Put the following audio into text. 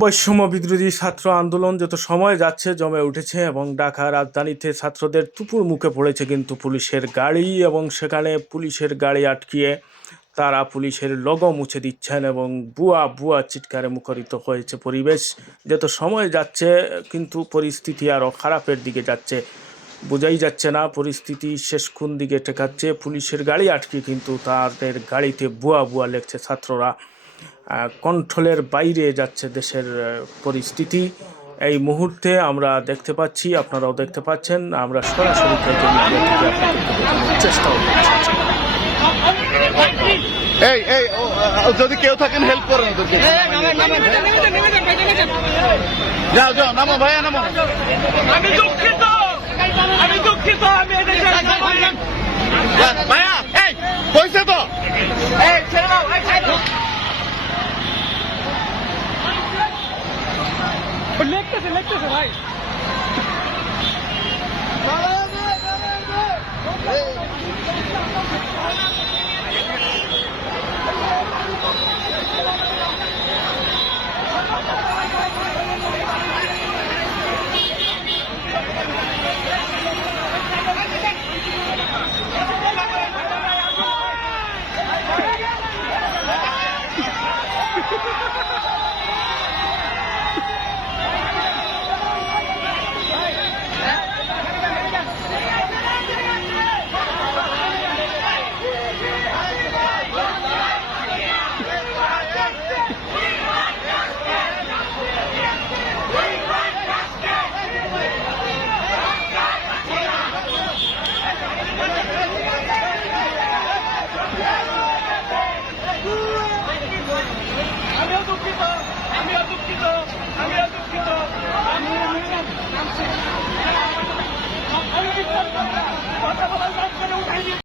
বৈষম্য বিরোধী ছাত্র আন্দোলন যত সময় যাচ্ছে জমে উঠেছে এবং ঢাকা রাজধানীতে ছাত্রদের টুপুর মুখে পড়েছে কিন্তু পুলিশের গাড়ি, এবং সেখানে পুলিশের গাড়ি আটকিয়ে তারা পুলিশের লোগো মুছে দিচ্ছেন এবং বুয়া বুয়া চিৎকারে মুখরিত হয়েছে পরিবেশ। যত সময় যাচ্ছে কিন্তু পরিস্থিতি আরও খারাপের দিকে যাচ্ছে, বোঝাই যাচ্ছে না পরিস্থিতি শেষ কোন দিকে ঠেকাচ্ছে। পুলিশের গাড়ি আটকে কিন্তু তাদের গাড়িতে বুয়া বুয়া লেখছে ছাত্ররা। কন্ট্রোলের বাইরে যাচ্ছে দেশের পরিস্থিতি। এই মুহূর্তে আমরা দেখতে পাচ্ছি, আপনারাও দেখতে পাচ্ছেন, আমরা সরাসরি চেষ্টা করছি। যদি কেউ থাকেন হেল্প করেন, যাও যাও, নামো ভাইয়া, নামো। আমি দুঃখিত, ভাইয়া এই কইছে তো লিখতেছে ভাই।